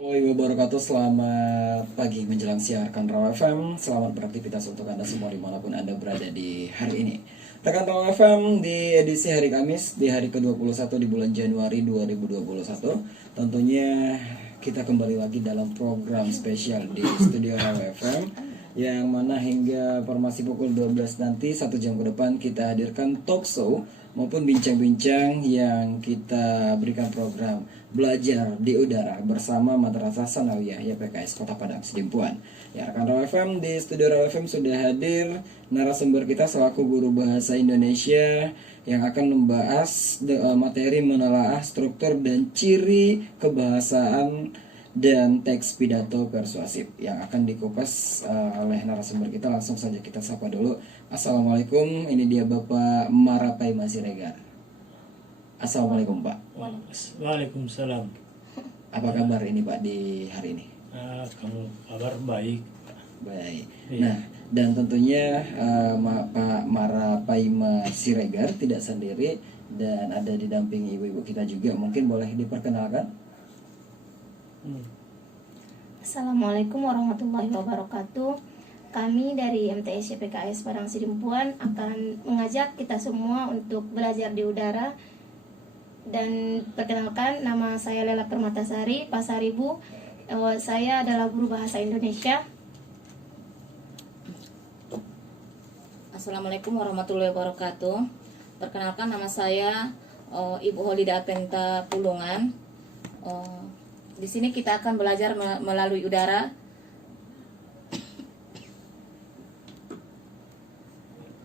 Warahmatullahi wabarakatuh. Selamat pagi menjelang siang rekan Raw FM. Selamat beraktivitas untuk Anda semua dimanapun Anda berada di hari ini. Rekan Raw FM di edisi hari Kamis di hari ke-21 di bulan Januari 2021. Tentunya kita kembali lagi dalam program spesial di studio Raw FM, yang mana hingga informasi pukul 12 nanti 1 jam ke depan kita hadirkan talk show maupun bincang-bincang yang kita berikan program belajar di udara bersama Madrasah Sanawiyah YPKS Kota Padang Sidimpuan. Ya, rekan Raw FM di studio Raw FM sudah hadir narasumber kita selaku guru bahasa Indonesia yang akan membahas materi menelaah struktur dan ciri kebahasaan dan teks pidato persuasif yang akan dikupas oleh narasumber kita. Langsung saja kita sapa dulu. Assalamualaikum, ini dia Bapak Marapai Masiregar. Assalamualaikum Pak. Waalaikumsalam. Apa kabar ini Pak di hari ini? Kamu kabar baik. Baik. Iya. Nah, dan tentunya Pak Marapai Masiregar tidak sendiri dan ada didampingi ibu-ibu kita juga. Mungkin boleh diperkenalkan? Assalamualaikum warahmatullahi wabarakatuh. Kami dari MTS YPKS Padang Sidimpuan akan mengajak kita semua untuk belajar di udara. Dan perkenalkan, nama saya Lela Permatasari Pasaribu. Saya adalah guru bahasa Indonesia. Assalamualaikum warahmatullahi wabarakatuh. Perkenalkan, nama saya Ibu Holida Penta Pulungan. Di sini kita akan belajar melalui udara.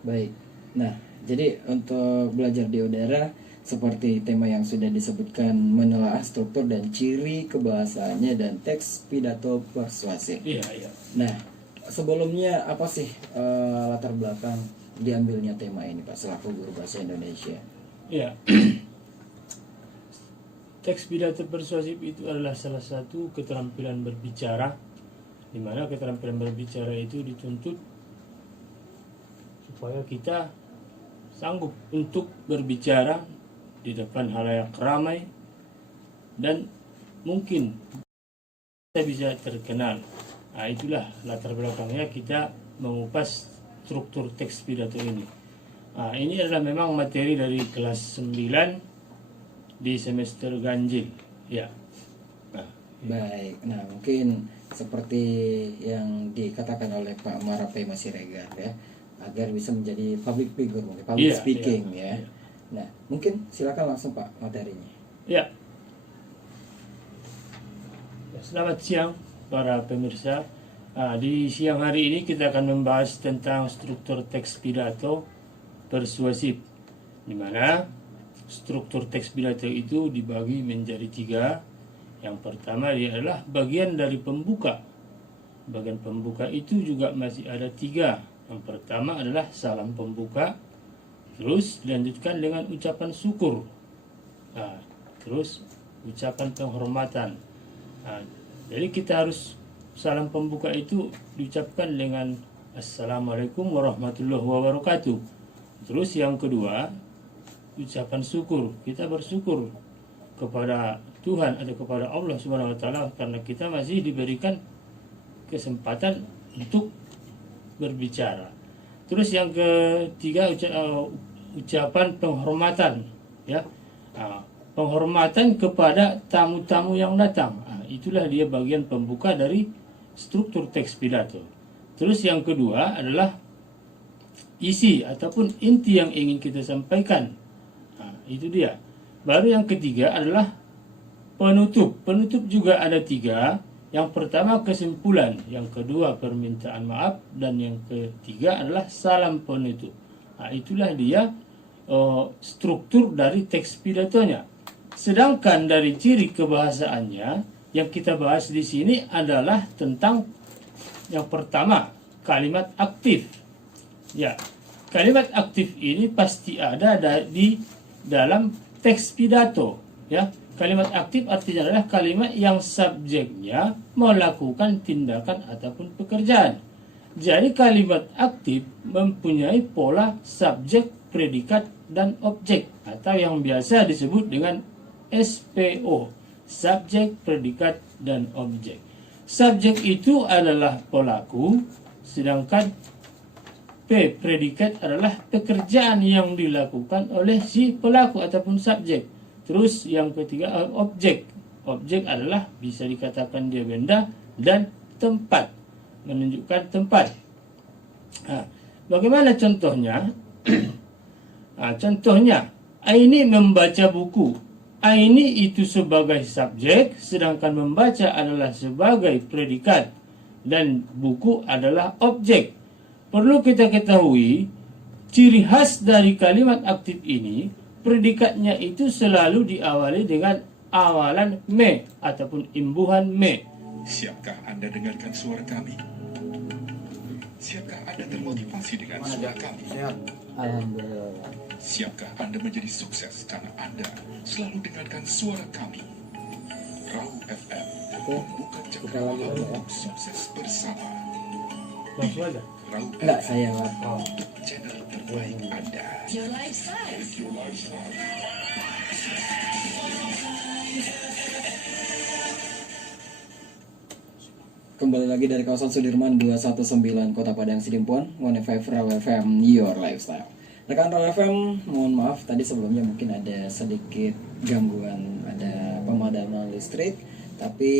Baik. Nah, jadi untuk belajar di udara seperti tema yang sudah disebutkan, menelaah struktur dan ciri kebahasaannya dan teks pidato persuasif. Iya. Nah, sebelumnya apa sih latar belakang diambilnya tema ini Pak selaku guru bahasa Indonesia? Iya. Teks pidato persuasif itu adalah salah satu keterampilan berbicara, di mana keterampilan berbicara itu dituntut supaya kita sanggup untuk berbicara di depan halayak ramai dan mungkin kita bisa terkenal. Nah, itulah latar belakangnya kita mengupas struktur teks pidato ini. Nah, ini adalah memang materi dari kelas 9 di semester ganjil, ya. Nah, Baik. Nah, mungkin seperti yang dikatakan oleh Pak Marapai Masiregar ya, agar bisa menjadi public figure, mungkin public Iya, speaking iya. ya. Nah, mungkin silakan langsung Pak materinya. ya. Selamat siang para pemirsa. Di siang hari ini kita akan membahas tentang struktur teks pidato persuasif, di mana struktur teks pidato itu dibagi menjadi 3. Yang pertama dia adalah bagian dari pembuka. Bagian pembuka itu juga masih ada 3. Yang pertama adalah salam pembuka, terus dilanjutkan dengan ucapan syukur, terus ucapan penghormatan. Jadi kita harus salam pembuka itu diucapkan dengan Assalamualaikum warahmatullahi wabarakatuh. Terus yang kedua, ucapan syukur. Kita bersyukur kepada Tuhan atau kepada Allah Subhanahu wa taala karena kita masih diberikan kesempatan untuk berbicara. Terus yang ketiga, ucapan penghormatan, ya. Penghormatan kepada tamu-tamu yang datang. Itulah dia bagian pembuka dari struktur teks pidato. Terus yang kedua adalah isi ataupun inti yang ingin kita sampaikan. Itu dia. Baru yang ketiga adalah penutup. Penutup juga ada 3. Yang pertama kesimpulan, yang kedua permintaan maaf, dan yang ketiga adalah salam penutup. Itulah dia struktur dari teks pidatonya. Sedangkan dari ciri kebahasaannya yang kita bahas di sini adalah tentang yang pertama, kalimat aktif. Ya, kalimat aktif ini pasti ada di dalam teks pidato, ya. Kalimat aktif artinya adalah kalimat yang subjeknya melakukan tindakan ataupun pekerjaan. Jadi kalimat aktif mempunyai pola subjek, predikat, dan objek atau yang biasa disebut dengan SPO. subjek, predikat, dan objek. Subjek itu adalah pelaku, sedangkan predikat adalah pekerjaan yang dilakukan oleh si pelaku ataupun subjek. Terus yang ketiga objek. Objek adalah bisa dikatakan dia benda dan tempat, menunjukkan tempat. Bagaimana contohnya? Contohnya, Aini membaca buku. Aini itu sebagai subjek, sedangkan membaca adalah sebagai predikat, dan buku adalah objek. Perlu kita ketahui, ciri khas dari kalimat aktif ini, predikatnya itu selalu diawali dengan awalan me ataupun imbuhan me. Siapkah Anda dengarkan suara kami? Siapkah Anda termotivasi dengan suara kami? Alhamdulillah. Siapkah Anda menjadi sukses karena Anda selalu dengarkan suara kami? Rau FM membuka cakrawala untuk sukses bersama. Langsung aja. Rau Enggak, FM, saya Pak. channel terbaik Anda. Your lifestyle. Your lifestyle. Kembali lagi dari kawasan Sudirman 219 Kota Padang Sidimpuan, 105 Raw FM Your Lifestyle. Rekan Raw FM, mohon maaf tadi sebelumnya mungkin ada sedikit gangguan, ada pemadaman listrik, tapi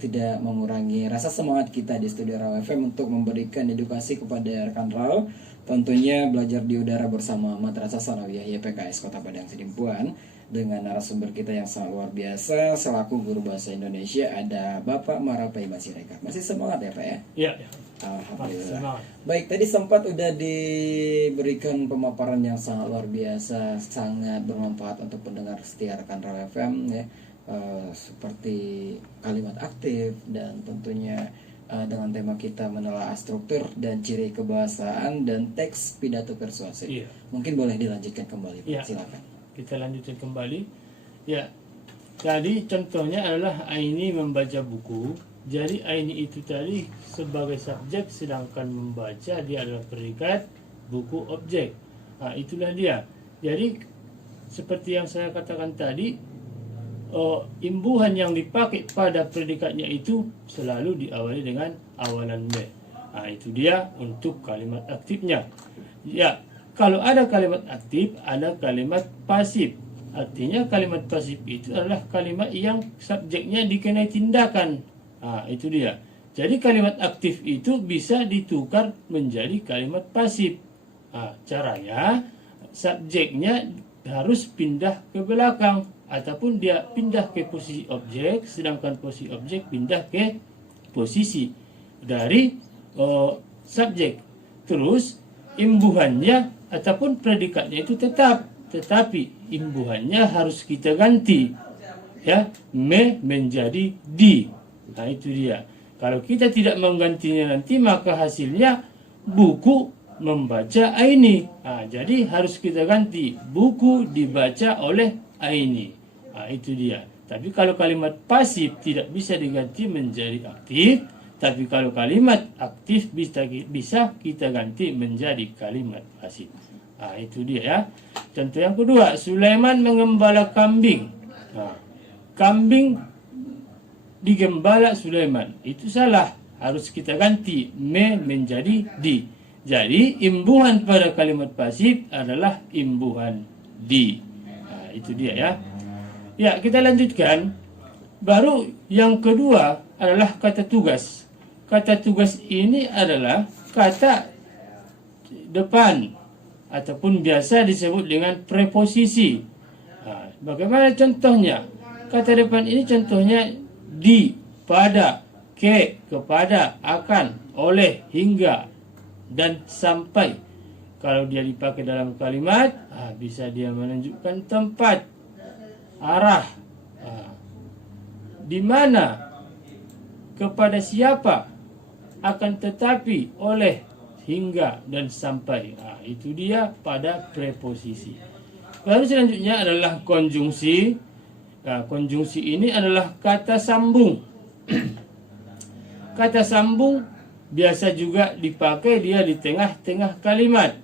tidak mengurangi rasa semangat kita di studio Raw FM untuk memberikan edukasi kepada rekan Raw. Tentunya belajar di udara bersama Madrasah Sanawiyah YPKS Kota Padang Sidimpuan dengan narasumber kita yang sangat luar biasa. Selaku guru bahasa Indonesia ada Bapak Marapai Siregar. Masih semangat ya Pak ya? Ya, Alhamdulillah. semangat. Baik, tadi sempat udah diberikan pemaparan yang sangat luar biasa, sangat bermanfaat untuk pendengar setia rekan Raw FM ya. Seperti kalimat aktif dan tentunya dengan tema kita menelaah struktur dan ciri kebahasaan dan teks pidato persuasif. Iya. Mungkin boleh dilanjutkan kembali Pak, Iya. silakan. Kita lanjutkan kembali. Ya, tadi contohnya adalah Aini membaca buku. Jadi Aini itu tadi sebagai subjek, sedangkan membaca dia adalah predikat, buku objek. Itulah dia. Jadi seperti yang saya katakan tadi, imbuhan yang dipakai pada predikatnya itu selalu diawali dengan awalan me. Itu dia untuk kalimat aktifnya. Ya, kalau ada kalimat aktif, ada kalimat pasif. Artinya kalimat pasif itu adalah kalimat yang subjeknya dikenai tindakan. Itu dia. Jadi kalimat aktif itu bisa ditukar menjadi kalimat pasif. Caranya subjeknya harus pindah ke belakang, ataupun dia pindah ke posisi objek, sedangkan posisi objek pindah ke posisi dari subjek. Terus imbuhannya ataupun predikatnya itu tetap, tetapi imbuhannya harus kita ganti, ya, me menjadi di. Itu dia. Kalau kita tidak menggantinya nanti, maka hasilnya buku membaca Aini. Jadi harus kita ganti, buku dibaca oleh Aini. Itu dia. Tapi kalau kalimat pasif tidak bisa diganti menjadi aktif, tapi kalau kalimat aktif bisa kita ganti menjadi kalimat pasif. Itu dia ya. Contoh yang kedua, Sulaiman mengembala kambing. Kambing digembala Sulaiman. Itu salah. Harus kita ganti me menjadi di. Jadi imbuhan pada kalimat pasif adalah imbuhan di. Itu dia ya. Ya, kita lanjutkan. Baru yang kedua adalah kata tugas. Kata tugas ini adalah kata depan ataupun biasa disebut dengan preposisi. Bagaimana contohnya? Kata depan ini contohnya di, pada, ke, kepada, akan, oleh, hingga, dan sampai. Kalau dia dipakai dalam kalimat, bisa dia menunjukkan tempat, arah, di mana, kepada siapa, akan tetapi, oleh, hingga, dan sampai. Itu dia pada preposisi. Lalu selanjutnya adalah konjungsi. Konjungsi ini adalah kata sambung. Kata sambung biasa juga dipakai dia di tengah-tengah kalimat.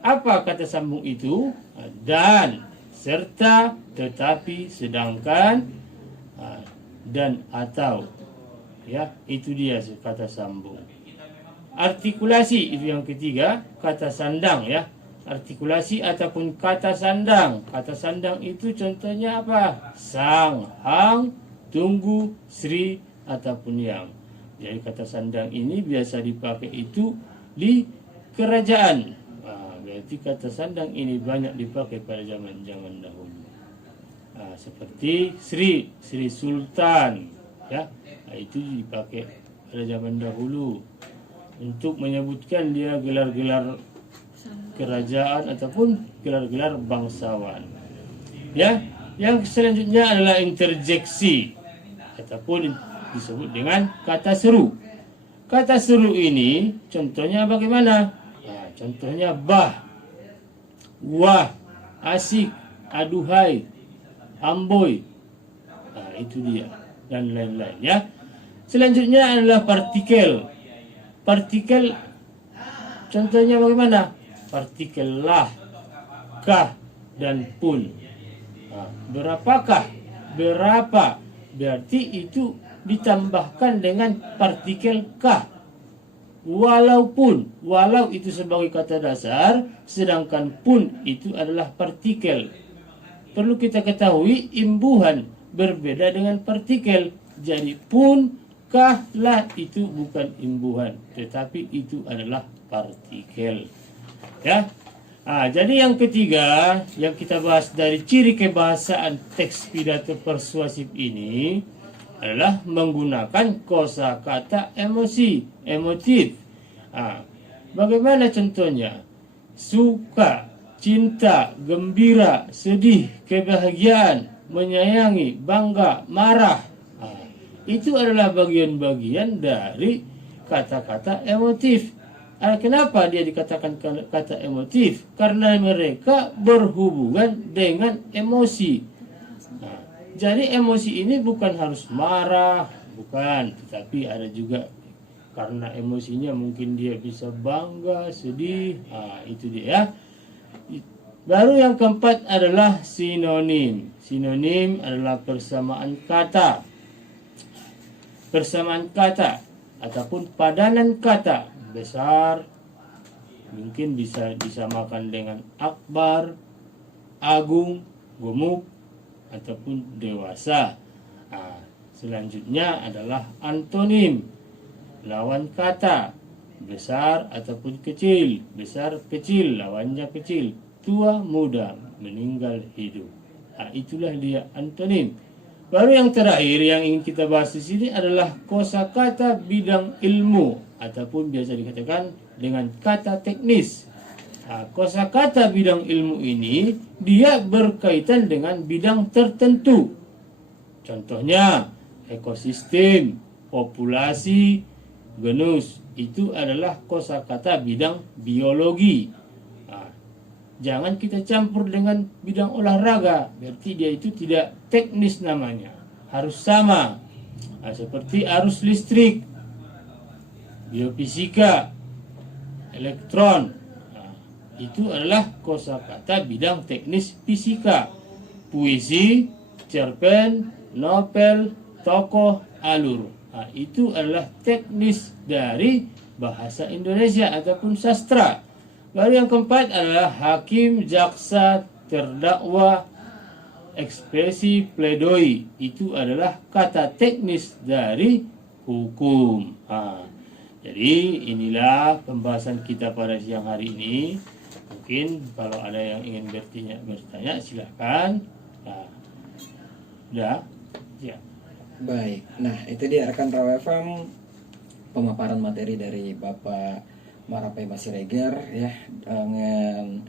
Apa kata sambung itu? Dan, serta, tetapi, sedangkan, dan atau. Ya, itu dia kata sambung. Artikulasi itu yang ketiga, kata sandang ya. Artikulasi ataupun kata sandang. Kata sandang itu contohnya apa? Sang, hang, tunggu, sri, ataupun yang. Jadi kata sandang ini biasa dipakai itu di kerajaan. Berarti kata sandang ini banyak dipakai pada zaman-zaman dahulu. Seperti Sri Sultan ya. Itu dipakai pada zaman dahulu untuk menyebutkan dia gelar-gelar kerajaan ataupun gelar-gelar bangsawan. Ya, yang selanjutnya adalah interjeksi ataupun disebut dengan kata seru. Kata seru ini contohnya bagaimana? Contohnya bah, wah, asik, aduhai, amboi. Itu dia dan lain-lain ya. Selanjutnya adalah partikel. Partikel contohnya bagaimana? Partikel lah, kah, dan pun. Berapakah? Berapa? Berarti itu ditambahkan dengan partikel kah. Walaupun, walau itu sebagai kata dasar, sedangkan pun itu adalah partikel. Perlu kita ketahui imbuhan berbeda dengan partikel. Jadi pun, kah, lah itu bukan imbuhan, tetapi itu adalah partikel. Ya. Jadi yang ketiga yang kita bahas dari ciri kebahasaan teks pidato persuasif ini adalah menggunakan kosakata emotif. Bagaimana contohnya? Suka, cinta, gembira, sedih, kebahagiaan, menyayangi, bangga, marah. Itu adalah bagian-bagian dari kata-kata emotif. Kenapa dia dikatakan kata emotif? Karena mereka berhubungan dengan emosi. Jadi emosi ini bukan harus marah, bukan, tetapi ada juga karena emosinya mungkin dia bisa bangga, sedih. Itu dia ya. Baru yang keempat adalah sinonim. Sinonim adalah persamaan kata. Persamaan kata ataupun padanan kata. Besar mungkin bisa disamakan dengan akbar, agung, gemuk, ataupun dewasa. Selanjutnya adalah antonim, lawan kata, besar ataupun kecil. Besar, kecil, lawannya kecil. Tua, muda, meninggal, hidup. Itulah dia antonim. Baru yang terakhir yang ingin kita bahas di sini adalah kosakata bidang ilmu ataupun biasa dikatakan dengan kata teknis. Kosakata bidang ilmu ini dia berkaitan dengan bidang tertentu. Contohnya ekosistem, populasi, genus. Itu adalah kosakata bidang biologi. Jangan kita campur dengan bidang olahraga, berarti dia itu tidak teknis namanya. Harus sama. Seperti arus listrik, biofisika, elektron. Itu adalah kosakata bidang teknis fisika. Puisi, cerpen, novel, tokoh, alur. Itu adalah teknis dari bahasa Indonesia ataupun sastra. Lalu yang keempat adalah hakim, jaksa, terdakwa, ekspresi, pledoi. Itu adalah kata teknis dari hukum. Jadi inilah pembahasan kita pada siang hari ini. Mungkin kalau ada yang ingin bertanya silakan. Ya. Baik, nah itu dia rekan Raw FM pemaparan materi dari Bapak Marapai Siregar ya dengan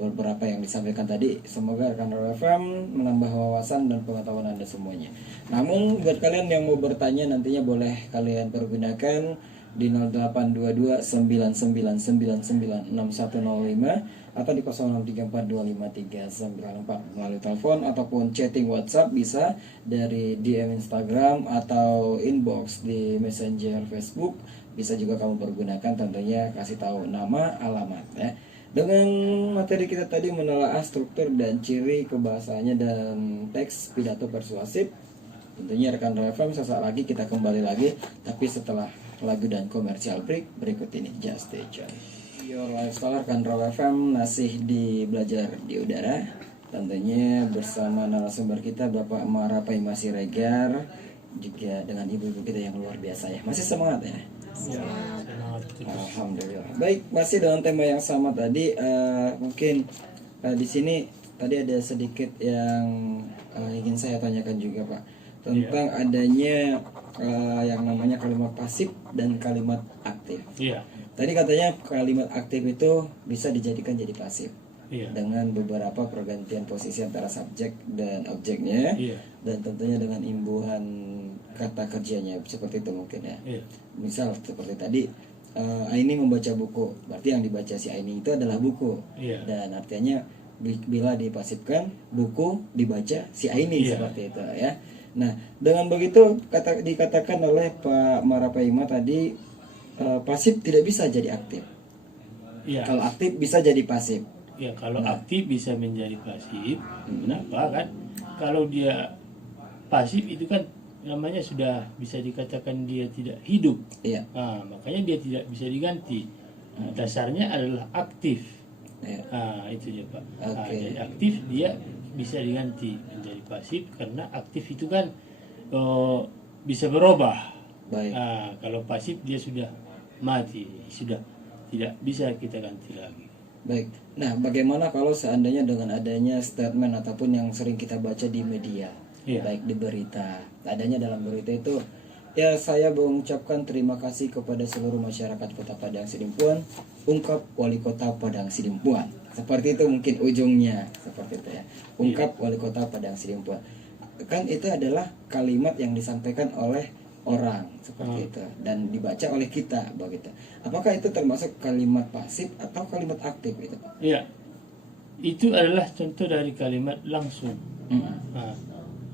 beberapa yang disampaikan tadi. Semoga rekan Raw FM menambah wawasan dan pengetahuan Anda semuanya. Namun buat kalian yang mau bertanya nantinya boleh kalian pergunakan di 082299996105 atau di 0634253994 melalui telepon ataupun chatting WhatsApp bisa dari DM Instagram atau inbox di Messenger Facebook. Bisa juga kamu pergunakan, tentunya kasih tahu nama, alamat ya. Dengan materi kita tadi menelaah struktur dan ciri kebahasaannya dan teks pidato persuasif. Tentunya rekan Raw FM sesaat lagi kita kembali lagi, tapi setelah lagu dan komersial break berikut ini. Just stay tune. Your Lifestyle rekan Raw FM masih di belajar di udara. Tentunya bersama narasumber kita Bapak Marapai Masih Regar, juga dengan ibu-ibu kita yang luar biasa ya. Masih semangat ya? Semangat terus. Alhamdulillah. Baik, masih dengan tema yang sama tadi. Mungkin di sini tadi ada sedikit yang ingin saya tanyakan juga Pak, tentang adanya yang namanya kalimat pasif dan kalimat aktif. Iya. Tadi katanya kalimat aktif itu bisa dijadikan jadi pasif. Iya. Dengan beberapa pergantian posisi antara subjek dan objeknya, Iya. dan tentunya dengan imbuhan kata kerjanya seperti itu mungkin ya. Iya. Misal seperti tadi Aini membaca buku, berarti yang dibaca si Aini itu adalah buku. Iya. Dan artinya bila dipasifkan, buku dibaca si Aini, Iya. seperti itu ya. Nah, dengan begitu dikatakan oleh Pak Marapaima tadi, pasif tidak bisa jadi aktif. Iya. Kalau aktif bisa jadi pasif. Ya, kalau aktif bisa menjadi pasif. Kenapa kan? Kalau dia pasif itu kan namanya sudah bisa dikatakan dia tidak hidup. Iya. Nah, makanya dia tidak bisa diganti. Nah, dasarnya adalah aktif. Iya. Nah, itu dia Pak. Nah, Oke. jadi aktif dia bisa diganti menjadi pasif karena aktif itu kan bisa berubah. Baik. Nah, kalau pasif dia sudah mati, sudah tidak bisa kita ganti lagi. Baik. Nah, bagaimana kalau seandainya dengan adanya statement ataupun yang sering kita baca di media, Iya. baik di berita, adanya dalam berita itu, ya saya mengucapkan terima kasih kepada seluruh masyarakat Kota Padang Sidimpuan, ungkap Wali Kota Padang Sidimpuan. Seperti itu mungkin ujungnya, seperti itu ya. Ungkap Wali Kota Padang Sidimpuan. Kan itu adalah kalimat yang disampaikan oleh orang seperti itu dan dibaca oleh kita begitu. Apakah itu termasuk kalimat pasif atau kalimat aktif itu, Pak? Iya, itu adalah contoh dari kalimat langsung. Nah,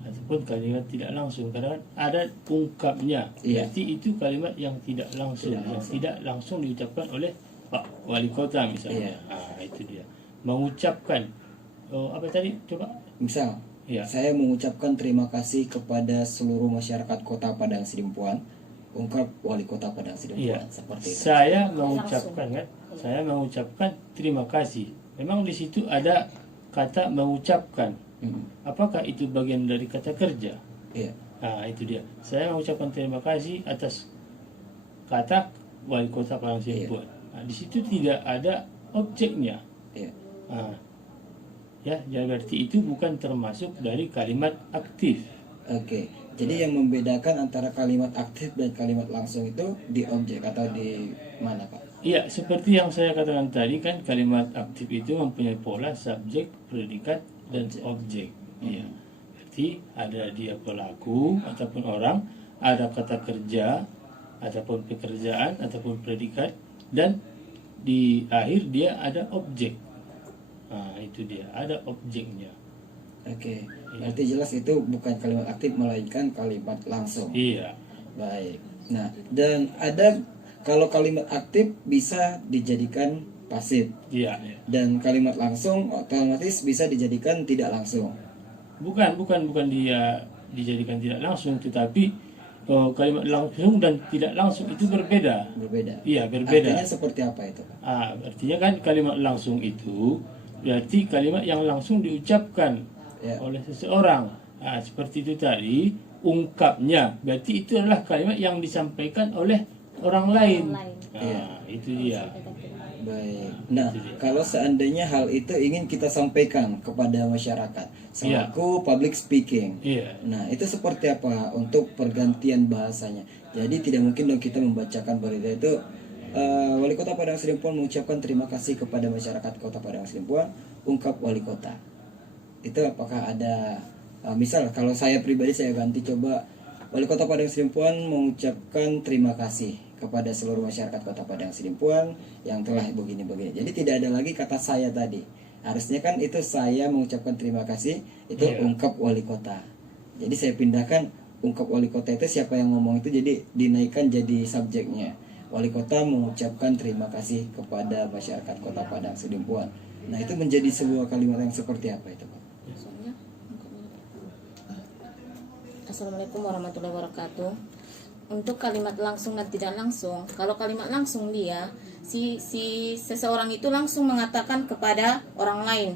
ataupun kalimat tidak langsung karena kan ada ungkapnya. Iya. Berarti itu kalimat yang tidak langsung, Tidak yang langsung. tidak langsung diucapkan oleh Pak Wali Kota misalnya. Iya. Nah, itu dia. Mengucapkan apa tadi? Coba. Misal, Iya. saya mengucapkan terima kasih kepada seluruh masyarakat Kota Padang Sidimpuan, ungkap Wali Kota Padang Sidimpuan, Iya. seperti itu. Saya mengucapkan kan, saya mengucapkan terima kasih. Memang di situ ada kata mengucapkan. Apakah itu bagian dari kata kerja? Iya. Nah, itu dia. Saya mengucapkan terima kasih atas kata Wali Kota Padang Sidimpuan. Nah, di situ tidak ada objeknya. Iya. Nah, ya, jadi berarti itu bukan termasuk dari kalimat aktif. Oke. Jadi yang membedakan antara kalimat aktif dan kalimat langsung itu di objek atau di mana, Pak? Iya, seperti yang saya katakan tadi kan kalimat aktif itu mempunyai pola subjek, predikat, dan objek. Iya. Berarti ada dia pelaku ataupun orang, ada kata kerja ataupun pekerjaan ataupun predikat, dan di akhir dia ada objek. Nah, itu dia, ada objeknya. Oke. Berarti jelas itu bukan kalimat aktif melainkan kalimat langsung. Iya. Baik. Nah, dan ada kalau kalimat aktif bisa dijadikan pasif Iya, iya. dan kalimat langsung otomatis bisa dijadikan tidak langsung. Bukan dia dijadikan tidak langsung, tetapi kalimat langsung dan tidak langsung itu berbeda. Berbeda. Iya, berbeda. Artinya seperti apa itu, Pak? Artinya kan kalimat langsung itu berarti kalimat yang langsung diucapkan Ya. oleh seseorang. Seperti itu tadi, ungkapnya berarti itu adalah kalimat yang disampaikan oleh orang lain. Iya. Itu dia. Baik. Nah, kalau seandainya hal itu ingin kita sampaikan kepada masyarakat selaku public speaking. Iya. Nah, itu seperti apa untuk pergantian bahasanya? Jadi tidak mungkin dong kita membacakan berita itu Wali Kota Padang Sidimpuan mengucapkan terima kasih kepada masyarakat Kota Padang Sidimpuan, ungkap Wali Kota. Itu apakah ada misal kalau saya pribadi saya ganti coba Wali Kota Padang Sidimpuan mengucapkan terima kasih kepada seluruh masyarakat Kota Padang Sidimpuan yang telah begini-begini. Jadi tidak ada lagi kata saya tadi. Harusnya kan itu saya mengucapkan terima kasih, itu Iya. ungkap Wali Kota. Jadi saya pindahkan ungkap Wali Kota itu siapa yang ngomong itu jadi dinaikkan jadi subjeknya. wali kota mengucapkan terima kasih kepada masyarakat Kota Padang Sidimpuan. Nah, itu menjadi sebuah kalimat yang seperti apa itu, Pak? Assalamualaikum warahmatullahi wabarakatuh. Untuk kalimat langsung dan tidak langsung, kalau kalimat langsung dia si seseorang itu langsung mengatakan kepada orang lain,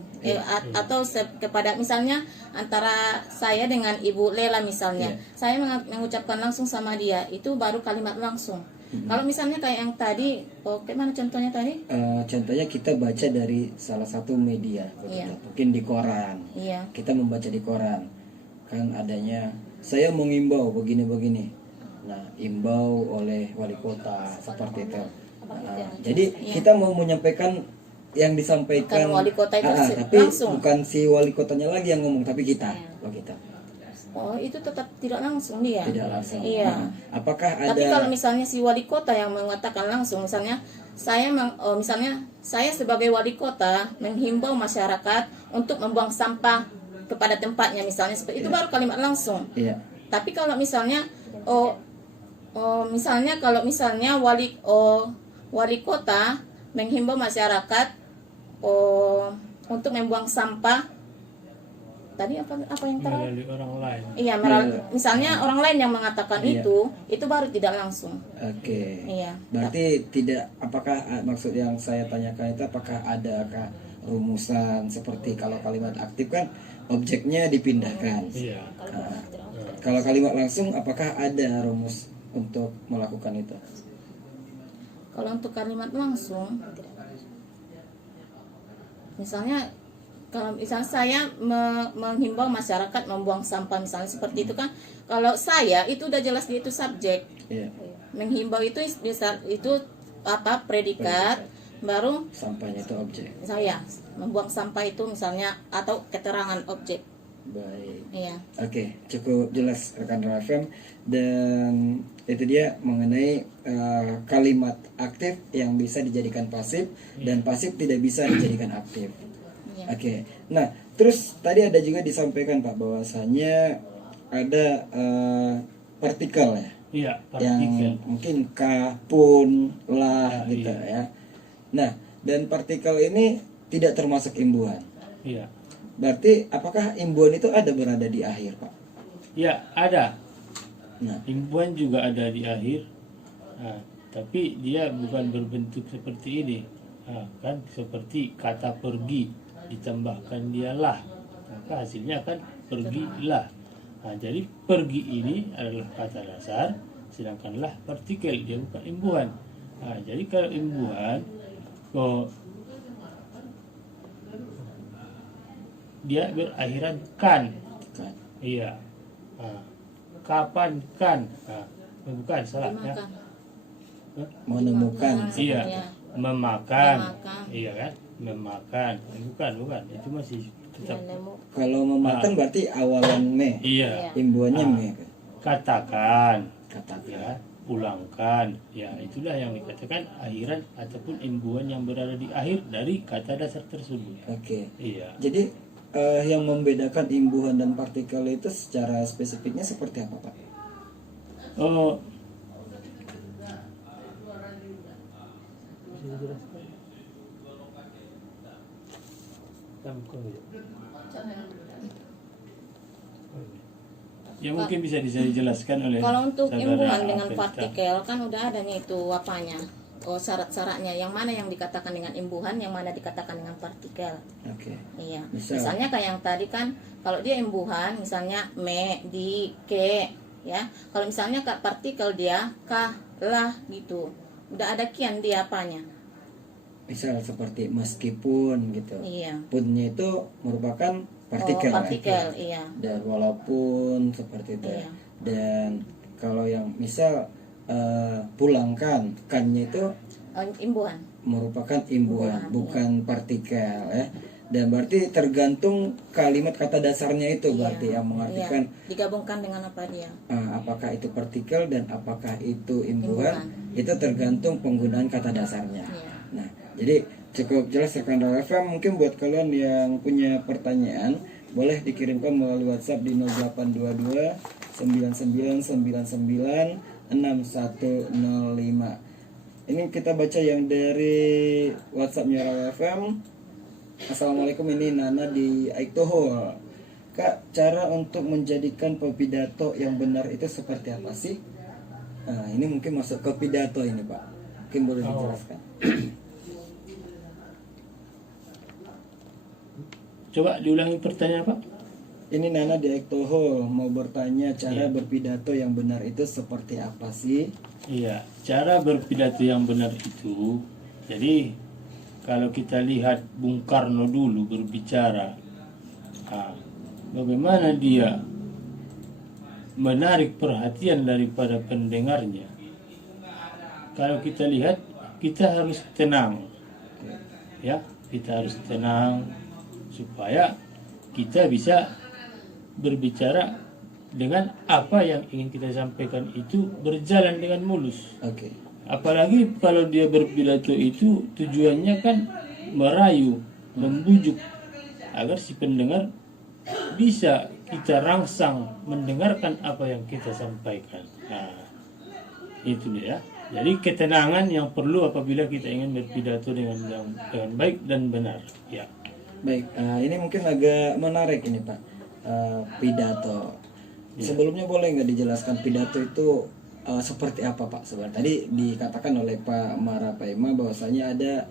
atau kepada misalnya antara saya dengan Ibu Lela misalnya, saya mengucapkan langsung sama dia, itu baru kalimat langsung. Kalau misalnya kayak yang tadi, kayak mana contohnya tadi? Contohnya kita baca dari salah satu media, Iya. mungkin di koran. Iya. Kita membaca di koran, kan adanya saya mengimbau begini-begini. Nah, imbau oleh wali kota seperti itu. Jadi kita mau menyampaikan yang disampaikan Kan wali kota itu tapi langsung. bukan si wali kotanya lagi yang ngomong, tapi kita. Oh, kita. Oh, itu tetap tidak langsung dia. Tidak langsung. Iya. Apakah ada Tapi kalau misalnya si wali kota yang mengatakan langsung, misalnya saya sebagai wali kota menghimbau masyarakat untuk membuang sampah kepada tempatnya, misalnya seperti itu, baru kalimat langsung. Iya. Tapi kalau misalnya misalnya wali kota menghimbau masyarakat untuk membuang sampah, tadi apa yang terakhir? Melalui orang lain. Iya, misalnya orang lain yang mengatakan Iya. itu baru tidak langsung. Oke. Iya. Berarti tidak, apakah maksud yang saya tanyakan itu apakah adakah rumusan seperti kalau kalimat aktif kan objeknya dipindahkan. Iya. Nah, kalau kalimat langsung apakah ada rumus untuk melakukan itu? Kalau untuk kalimat langsung, misalnya kalau misalnya saya menghimbau masyarakat membuang sampah misalnya seperti itu kan, kalau saya itu udah jelas dia itu subjek. Iya. Menghimbau itu apa, predikat, baru Sampahnya itu objek. saya membuang sampah itu misalnya, atau keterangan objek. Baik. Iya. Oke, cukup jelas rekan FM, dan itu dia mengenai kalimat aktif yang bisa dijadikan pasif dan pasif tidak bisa dijadikan aktif. Iya. Oke. Nah, terus tadi ada juga disampaikan Pak bahwasanya ada partikel ya. Iya, Yang partikel. mungkin K, pun, lah Ya, gitu iya. ya. Nah, dan partikel ini tidak termasuk imbuhan. Iya. Berarti apakah imbuhan itu ada berada di akhir, Pak? Ya, ada. Nah, Imbuhan juga ada di akhir. Nah, tapi dia bukan berbentuk seperti ini. Nah, kan seperti kata pergi ditambahkan dialah, maka hasilnya kan pergilah. Nah, jadi pergi ini adalah kata dasar, sedangkan lah partikel, dia bukan imbuhan. Nah, jadi kalau imbuhan dia berakhiran kan. kan. Iya. Nah, kapan kan? Nah, bukan salah ya. Dimakan. Menemukan. Iya. Iya. Memakan. Memakan. Iya kan? Memakan. Bukan. Itu masih tetap. Menemu. Kalau memakan berarti awalan me. Iya. Imbuhannya me. kan? Katakan. Katakan. Ya. Pulangkan. Ya, itulah yang dikatakan akhiran ataupun imbuhan yang berada di akhir dari kata dasar tersebut. Oke. Iya. Jadi yang membedakan imbuhan dan partikel itu secara spesifiknya seperti apa, Pak? Oh. Ya mungkin bisa dijelaskan oleh Kalau untuk saudara imbuhan dengan Apenta. partikel kan udah adanya itu apanya, syarat-syaratnya, yang mana yang dikatakan dengan imbuhan, yang mana dikatakan dengan partikel. Oke. Iya. Misal. Misalnya kayak yang tadi kan, kalau dia imbuhan misalnya me, di, ke, ya. Kalau misalnya partikel dia ka, lah gitu. Udah ada kian dia apanya. Misal seperti meskipun gitu. Iya. Punnya itu merupakan partikel. Partikel, iya. Dan walaupun seperti itu. ya. Iya. Dan kalau yang misal pulangkan, kannya itu Imbuhan. merupakan imbuhan, Imbuhan, bukan partikel ya. Dan berarti tergantung kalimat kata dasarnya itu berarti yang mengartikan digabungkan dengan apa dia. apakah itu partikel dan apakah itu imbuhan, itu tergantung penggunaan kata dasarnya. Iya. Nah, jadi cukup jelas rekan Raw FM. Mungkin buat kalian yang punya pertanyaan boleh dikirimkan melalui WhatsApp di 0822 9999 6105. Ini kita baca yang dari WhatsAppnya Rawa FM. Assalamualaikum, ini Nana di Aiktohol. Kak, cara untuk menjadikan pidato yang benar itu seperti apa sih? Nah, ini mungkin masuk ke pidato ini, Pak. Mungkin boleh dijelaskan. Coba diulangi pertanyaan Pak. Ini Nana di Aiktohol mau bertanya cara berpidato yang benar itu seperti apa sih? Iya, cara berpidato yang benar itu, jadi kalau kita lihat Bung Karno dulu berbicara, bagaimana dia menarik perhatian daripada pendengarnya. Kalau kita lihat, kita harus tenang, ya, kita harus tenang supaya kita bisa berbicara dengan apa yang ingin kita sampaikan itu berjalan dengan mulus. Oke. Apalagi kalau dia berpidato itu tujuannya kan merayu, membujuk agar si pendengar bisa kita rangsang mendengarkan apa yang kita sampaikan. Nah, itu dia. Jadi ketenangan yang perlu apabila kita ingin berpidato dengan baik dan benar. Ya. Baik, ini mungkin agak menarik ini Pak. Pidato. Sebelumnya boleh nggak dijelaskan pidato itu seperti apa Pak? Sebenarnya tadi dikatakan oleh Pak Marapaima bahwasanya ada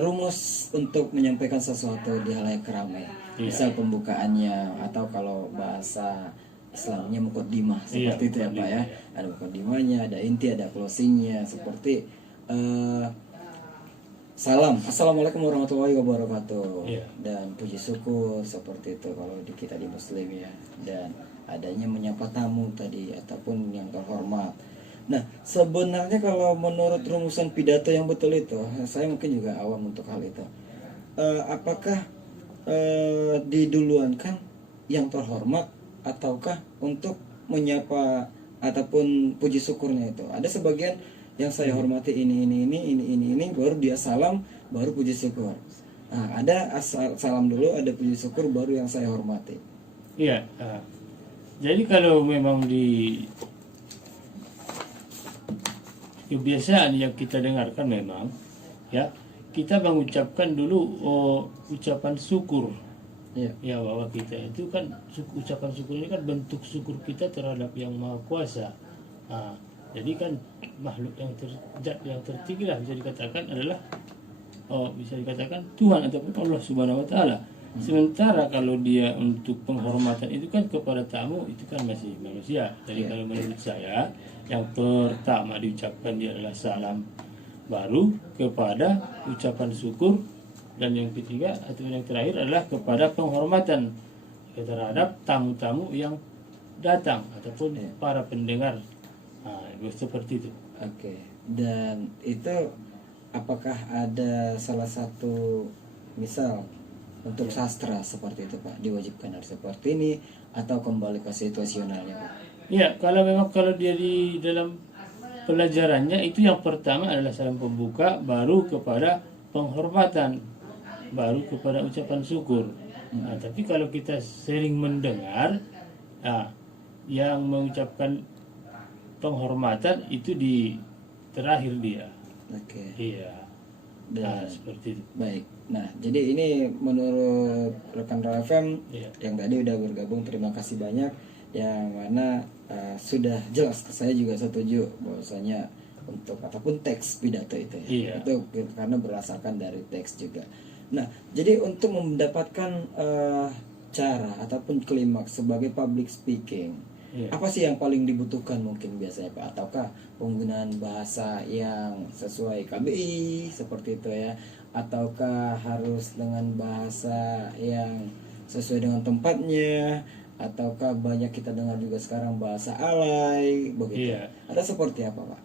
rumus untuk menyampaikan sesuatu di halayak ramai. Misal pembukaannya atau kalau bahasa Islamnya muqaddimah seperti itu ya Pak ya. Ada muqaddimahnya, ada inti, ada closingnya seperti salam, assalamualaikum warahmatullahi wabarakatuh, dan puji syukur seperti itu kalau kita di Muslim ya, dan adanya menyapa tamu tadi ataupun yang terhormat. Nah sebenarnya kalau menurut rumusan pidato yang betul itu, saya mungkin juga awam untuk hal itu. Apakah diduluankan yang terhormat ataukah untuk menyapa ataupun puji syukurnya itu? Ada sebagian yang saya hormati ini baru dia salam baru puji syukur. Nah, ada salam dulu, ada puji syukur baru yang saya hormati. Iya. Jadi kalau memang di kebiasaan yang kita dengarkan memang ya kita mengucapkan dulu ucapan syukur. Ya bahwa kita itu kan ucapan syukur ini kan bentuk syukur kita terhadap Yang Maha Kuasa. Jadi kan makhluk yang tertinggi lah bisa dikatakan adalah bisa dikatakan Tuhan ataupun Allah Subhanahu Wa Taala. Sementara kalau dia untuk penghormatan itu kan kepada tamu itu kan masih manusia. Jadi kalau menurut saya yang pertama diucapkan dia adalah salam, baru kepada ucapan syukur, dan yang ketiga atau yang terakhir adalah kepada penghormatan terhadap tamu-tamu yang datang ataupun para pendengar. Seperti itu. Oke. Dan itu apakah ada salah satu misal untuk sastra seperti itu Pak diwajibkan harus seperti ini atau kembali ke situasionalnya Pak? Ya, kalau memang kalau dia di dalam pelajarannya itu yang pertama adalah salam pembuka, baru kepada penghormatan, baru kepada ucapan syukur. Nah, tapi kalau kita sering mendengar, yang mengucapkan penghormatan itu di terakhir dia. Oke. Iya. Dan seperti itu. Baik. Nah, jadi ini menurut rekan Rawa FM yang tadi udah bergabung, terima kasih banyak. Yang mana sudah jelas, saya juga setuju bahwasanya untuk ataupun teks pidato itu itu karena berdasarkan dari teks juga. Nah, jadi untuk mendapatkan cara ataupun klimaks sebagai public speaking, apa sih yang paling dibutuhkan mungkin biasanya Pak? Ataukah penggunaan bahasa yang sesuai KBI seperti itu ya? Ataukah harus dengan bahasa yang sesuai dengan tempatnya? Ataukah banyak kita dengar juga sekarang bahasa alay begitu? Ada seperti apa Pak?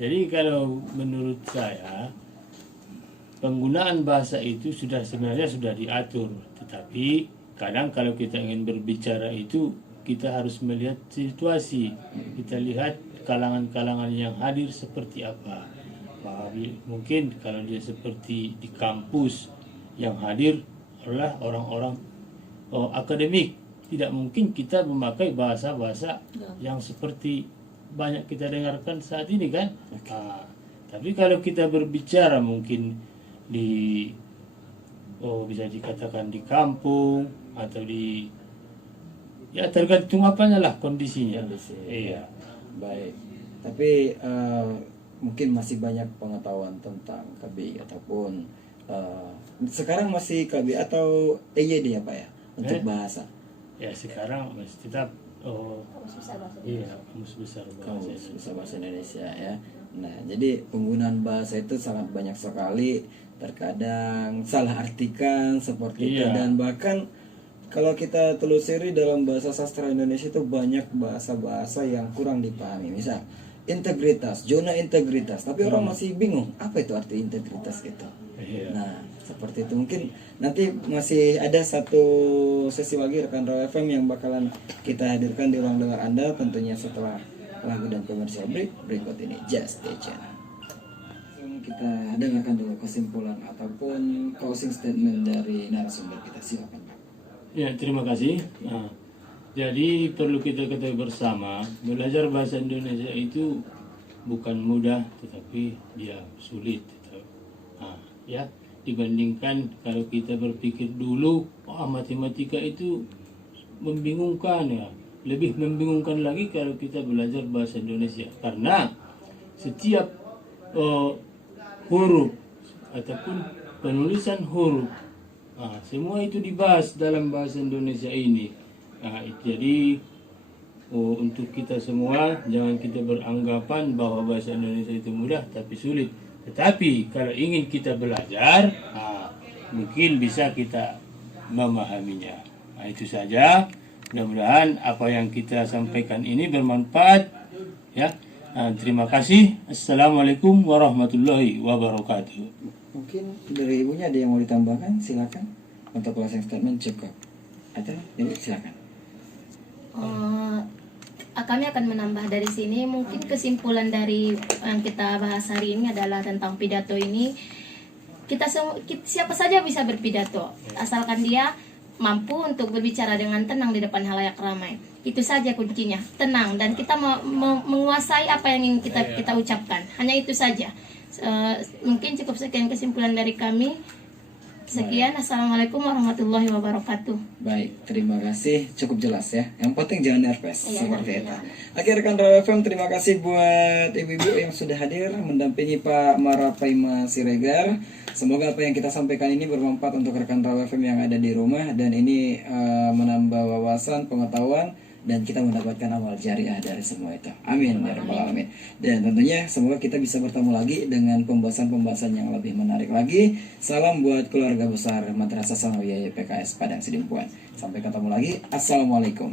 Jadi kalau menurut saya penggunaan bahasa itu sebenarnya sudah diatur, tetapi kadang kalau kita ingin berbicara itu kita harus melihat situasi, kita lihat kalangan-kalangan yang hadir seperti apa. Mungkin kalau dia seperti di kampus yang hadir adalah orang-orang akademik, tidak mungkin kita memakai bahasa-bahasa yang seperti banyak kita dengarkan saat ini kan. Tapi kalau kita berbicara mungkin di bisa dikatakan di kampung atau di ya tergantung apanya lah kondisinya. Kondisi, Iya. Baik. Tapi mungkin masih banyak pengetahuan tentang KBI ataupun sekarang masih KBI atau EYD ya Pak ya untuk bahasa. Ya sekarang masih tetap iya kamus besar bahasa Kamus Besar Bahasa Indonesia ya. Nah, jadi penggunaan bahasa itu sangat banyak sekali, terkadang salah artikan seperti itu, Iya. dan bahkan kalau kita telusuri dalam bahasa sastra Indonesia itu banyak bahasa-bahasa yang kurang dipahami. Misal integritas, zona integritas, tapi orang masih bingung apa itu arti integritas itu. Iya. Nah, seperti itu. Mungkin nanti masih ada satu sesi lagi rekan Raw FM yang bakalan kita hadirkan di ruang dengar Anda tentunya setelah lagu dan komersial break berikut ini. Just stay tune. Kita dengarkan dulu kesimpulan ataupun closing statement dari narasumber kita. Silakan Pak. Ya, terima kasih. Nah, jadi perlu kita ketahui bersama, belajar bahasa Indonesia itu bukan mudah, tetapi dia sulit. Nah, ya, dibandingkan kalau kita berpikir dulu, matematika itu membingungkan ya. Lebih membingungkan lagi kalau kita belajar bahasa Indonesia, karena setiap huruf ataupun penulisan huruf, semua itu dibahas dalam bahasa Indonesia ini. Jadi untuk kita semua jangan kita beranggapan bahwa bahasa Indonesia itu mudah tapi sulit. Tetapi kalau ingin kita belajar, mungkin bisa kita memahaminya. Itu saja. Mudah-mudahan apa yang kita sampaikan ini bermanfaat. Ya. Terima kasih. Assalamualaikum warahmatullahi wabarakatuh. Mungkin dari ibunya ada yang mau ditambahkan, silakan. Untuk closing statement cukup. Atau ini silakan. Kami akan menambah dari sini. Mungkin kesimpulan dari yang kita bahas hari ini adalah tentang pidato ini. Siapa saja bisa berpidato, asalkan dia mampu untuk berbicara dengan tenang di depan halayak ramai. Itu saja kuncinya, tenang, dan kita menguasai apa yang ingin kita ucapkan. Hanya itu saja. Mungkin cukup sekian kesimpulan dari kami. Sekian, assalamualaikum warahmatullahi wabarakatuh. Baik, terima kasih, cukup jelas ya. Yang penting jangan nervous, Iya, seperti iya. itu. Oke rekan Raw FM, terima kasih buat ibu-ibu yang sudah hadir mendampingi Pak Marapaima Siregar. Semoga apa yang kita sampaikan ini bermanfaat untuk rekan Raw FM yang ada di rumah, dan ini menambah wawasan, pengetahuan, dan kita mendapatkan amal jariah dari semua itu. Amin ya rabbal alamin. Dan tentunya semoga kita bisa bertemu lagi dengan pembahasan-pembahasan yang lebih menarik lagi. Salam buat keluarga besar Madrasah Sanawiyah PKS Padang Sidimpuan. Sampai ketemu lagi. Assalamualaikum.